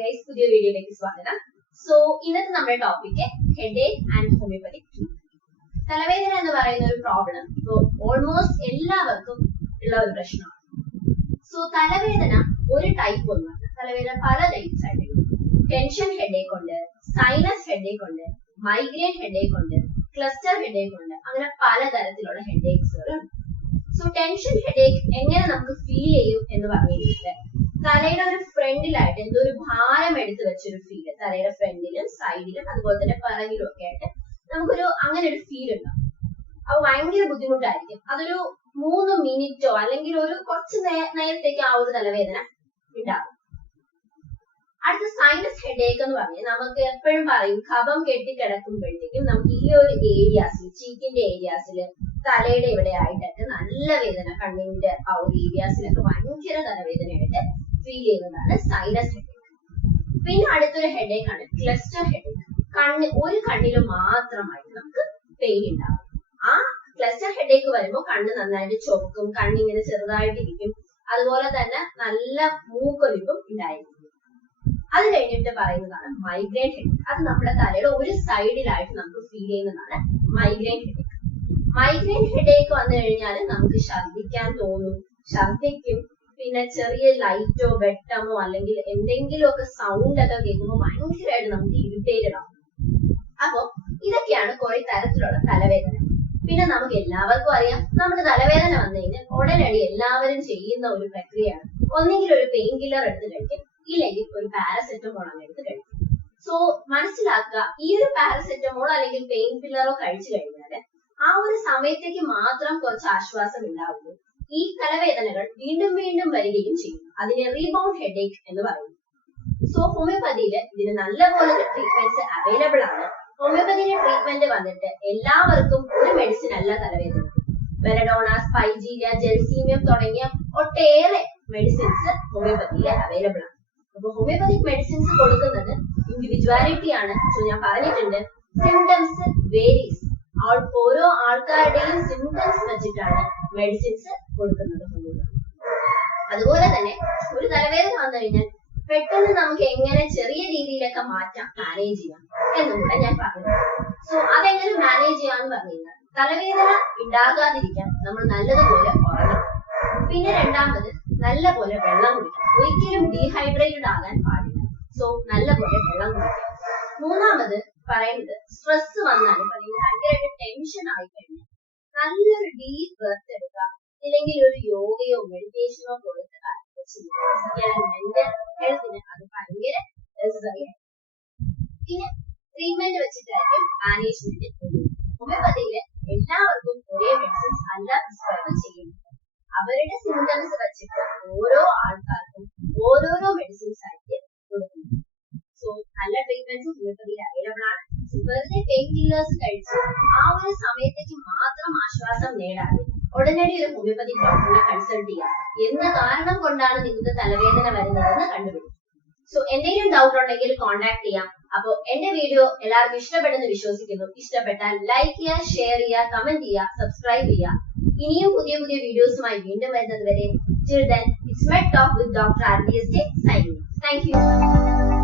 guys, പുതിയ വീഡിയോയിലേക്ക് സ്വാഗതം. സോ ഇന്നത്തെ നമ്മുടെ topic headache and homoeopathic treatment. തലവേദന എന്ന് പറയുന്ന ഒരു പ്രോബ്ലം ഇപ്പോൾ ഓൾമോസ്റ്റ് എല്ലാവർക്കും ഉള്ള ഒരു പ്രശ്നമാണ്. സോ തലവേദന ഒരു ടൈപ്പ് ഒന്നല്ല, തലവേദന പല ടൈപ്സ് ആയിട്ടുണ്ട്. ടെൻഷൻ ഹെഡേക്ക് ഉണ്ട്, സൈനസ് ഹെഡേക്ക് ഉണ്ട്, മൈഗ്രെയിൻ ഹെഡേക്ക് ഉണ്ട്, ക്ലസ്റ്റർ ഹെഡേക്ക് ഉണ്ട്, അങ്ങനെ പലതരത്തിലുള്ള ഹെഡേക്സുകൾ ഉണ്ട്. സോ ടെൻഷൻ ഹെഡേക്ക് എങ്ങനെ നമുക്ക് ഫീൽ ചെയ്യും എന്ന് പറഞ്ഞിട്ട് തലയുടെ ഒരു ഫ്രണ്ടിലായിട്ട് എന്തോ ഒരു ഭാരം എടുത്തു വെച്ചൊരു ഫീല്, തലയുടെ ഫ്രണ്ടിലും സൈഡിലും അതുപോലെ തന്നെ പിറകിലും ഒക്കെ ആയിട്ട് നമുക്കൊരു അങ്ങനെ ഒരു ഫീൽ ഉണ്ടാവും. അപ്പൊ ഭയങ്കര ബുദ്ധിമുട്ടായിരിക്കും. അതൊരു 3 മിനിറ്റോ അല്ലെങ്കിൽ ഒരു കുറച്ച് നേരത്തേക്ക് ആ ഒരു തലവേദന ഉണ്ടാകും. അടുത്ത സൈനസ് ഹെഡേക്ക് എന്ന് പറഞ്ഞാൽ നമുക്ക് എപ്പോഴും പറയും കഫം കെട്ടിക്കിടക്കുമ്പോഴത്തേക്കും നമുക്ക് ഈ ഒരു ഏരിയാസിൽ, ചീക്കിന്റെ ഏരിയാസിൽ, തലയുടെ ഇവിടെ ആയിട്ടൊക്കെ നല്ല വേദന, കണ്ണിന്റെ ആ ഒരു ഏരിയാസിലൊക്കെ ഭയങ്കര തലവേദനയായിട്ട് ഫീൽ ചെയ്യുന്നതാണ് സൈനസ് ഹെഡേക്ക്. പിന്നെ അടുത്തൊരു ഹെഡേക്ക് ആണ് ക്ലസ്റ്റർ ഹെഡേക്ക്. ഒരു കണ്ണില് മാത്രമായിട്ട് നമുക്ക് പെയിൻ ഉണ്ടാകും. ആ ക്ലസ്റ്റർ ഹെഡേക്ക് വരുമ്പോൾ കണ്ണ് നന്നായിട്ട് ചൊക്കും, കണ്ണിങ്ങനെ ചെറുതായിട്ടിരിക്കും, അതുപോലെ തന്നെ നല്ല മൂക്കൊലിപ്പും ഉണ്ടായിരിക്കും. അത് കഴിഞ്ഞിട്ട് പറയുന്നതാണ് മൈഗ്രെയിൻ ഹെഡേക്ക്. അത് നമ്മുടെ തലയുടെ ഒരു സൈഡിലായിട്ട് നമുക്ക് ഫീൽ ചെയ്യുന്നതാണ് മൈഗ്രെയിൻ ഹെഡേക്ക്. മൈഗ്രെയിൻ ഹെഡേക്ക് വന്നു കഴിഞ്ഞാൽ നമുക്ക് ഛർദ്ദിക്കാൻ തോന്നും, ഛർദ്ദിക്കും, പിന്നെ ചെറിയ ലൈറ്റോ വെട്ടമോ അല്ലെങ്കിൽ എന്തെങ്കിലുമൊക്കെ സൗണ്ട് ഒക്കെ കേൾക്കുമ്പോൾ ഭയങ്കരമായിട്ട് നമുക്ക് ഇറിറ്റേറ്റഡ് ആവും. അപ്പൊ ഇതൊക്കെയാണ് കുറെ തരത്തിലുള്ള തലവേദന. പിന്നെ നമുക്ക് എല്ലാവർക്കും അറിയാം, നമ്മുടെ തലവേദന വന്നു കഴിഞ്ഞാൽ ഉടനടി എല്ലാവരും ചെയ്യുന്ന ഒരു പ്രക്രിയയാണ് ഒന്നെങ്കിൽ ഒരു പെയിൻ കില്ലർ എടുത്ത് കഴിക്കും, ഇല്ലെങ്കിൽ ഒരു പാരസെറ്റമോൾ അങ്ങ് എടുത്ത് കഴിക്കും. സോ മനസ്സിലാക്കുക, ഈ ഒരു പാരസെറ്റമോൾ അല്ലെങ്കിൽ പെയിൻ കില്ലറോ കഴിച്ചു കഴിഞ്ഞാൽ ആ ഒരു സമയത്തേക്ക് മാത്രം കുറച്ച് ആശ്വാസം ഉണ്ടാവുള്ളൂ. ഈ തലവേദനകൾ വീണ്ടും വീണ്ടും വരികയും ചെയ്യും. അതിനെ റീബൗണ്ട് ഹെഡേക്ക് എന്ന് പറയുന്നു. സോ ഹോമിയോപ്പതിയിൽ ഇതിന് നല്ലപോലെ ട്രീറ്റ്മെന്റ്സ് അവൈലബിൾ ആണ്. ഹോമിയോപ്പതിയുടെ ട്രീറ്റ്മെന്റ് വന്നിട്ട് എല്ലാവർക്കും ഒരു മെഡിസിൻ അല്ല തലവേദന. ബെലഡോണ, സ്പൈജീരിയ, ജെൽസീമിയം തുടങ്ങിയ ഒട്ടേറെ മെഡിസിൻസ് ഹോമിയോപ്പതിയിൽ അവൈലബിൾ ആണ്. അപ്പൊ ഹോമിയോപ്പതിക് മെഡിസിൻസ് കൊടുക്കുന്നത് ഇൻഡിവിജ്വാലിറ്റി ആണ്. സോ ഞാൻ പറഞ്ഞിട്ടുണ്ട്, സിംറ്റംസ് വേരീസ്. ഓരോ ആൾക്കാരുടെയും സിംറ്റംസ് വെച്ചിട്ടാണ് മെഡിസിൻസ് കൊടുക്കുന്നത്. അതുപോലെ തന്നെ ഒരു തലവേദന വന്നു കഴിഞ്ഞാൽ പെട്ടെന്ന് നമുക്ക് എങ്ങനെ ചെറിയ രീതിയിലൊക്കെ മാറ്റാം, മാനേജ് ചെയ്യാം എന്നും കൂടെ ഞാൻ പറഞ്ഞു. സോ അതെങ്ങനെ മാനേജ് ചെയ്യാന്ന് പറഞ്ഞു കഴിഞ്ഞാൽ തലവേദന ഉണ്ടാകാതിരിക്കാൻ നമ്മൾ നല്ലതുപോലെ ഉറങ്ങണം. പിന്നെ രണ്ടാമത് നല്ലപോലെ വെള്ളം കുടിക്കണം. ഒരിക്കലും ഡീഹൈഡ്രേറ്റഡ് ആകാൻ പാടില്ല. സോ നല്ലപോലെ വെള്ളം കുടിക്കണം. മൂന്നാമത് പറയുന്നത്, സ്ട്രെസ് വന്നാൽ ഭയങ്കരമായിട്ട് ടെൻഷൻ ആയി കഴിഞ്ഞാൽ നല്ലൊരു ഡീപ് ബ്രെത്ത് എടുക്കുക, ഇല്ലെങ്കിൽ ഒരു യോഗയോ മെഡിറ്റേഷനോ കൊടുത്ത് കാര്യങ്ങൾ ചെയ്യുക. മെന്റൽ ഹെൽത്തിന് അത് ഭയങ്കര നെസസറി ആണ്. പിന്നെ ട്രീറ്റ്മെന്റ് വെച്ചിട്ടായിരിക്കും മാനേജ്മെന്റ്. ഹോമിയോപ്പതിയില് എല്ലാവർക്കും ഒരേ മെഡിസിൻസ് അല്ല പ്രിസ്ക്രൈബ് ചെയ്യുന്നത്. അവരുടെ സിംറ്റംസ് വെച്ചിട്ട് ഓരോ ആൾക്കാർക്കും ഓരോരോ മെഡിസിൻസ് ആയിരിക്കും കൊടുക്കുന്നത്. സോ നല്ല ട്രീറ്റ്മെന്റ്സ് ഹോമിയോപ്പതിയിൽ അവൈലബിൾ ആണ്. വെറുതെ പെയിൻ കില്ലേഴ്സ് കഴിച്ച് ആ ഒരു സമയത്തേക്ക് മാത്രം ആശ്വാസം നേടാതെ ഉടനടി ഒരു ഹോമിയോപ്പതിക് ഡോക്ടറിനെ കൺസൾട്ട് ചെയ്യാം. എന്ത് കാരണം കൊണ്ടാണ് നിങ്ങൾക്ക് തലവേദന വരുന്നതെന്ന് കണ്ടുപിടിക്കും. സോ എന്തെങ്കിലും ഡൗട്ട് ഉണ്ടെങ്കിൽ കോൺടാക്ട് ചെയ്യാം. അപ്പോ എന്റെ വീഡിയോ എല്ലാവർക്കും ഇഷ്ടപ്പെട്ടെന്ന് വിശ്വസിക്കുന്നു. ഇഷ്ടപ്പെട്ടാൽ ലൈക്ക് ചെയ്യുക, ഷെയർ ചെയ്യുക, കമന്റ് ചെയ്യുക, സബ്സ്ക്രൈബ് ചെയ്യുക. ഇനിയും പുതിയ പുതിയ വീഡിയോസുമായി വീണ്ടും വരുന്നത് വരെ, till then, it's my talk with Dr. RDSJ signing. Thank you.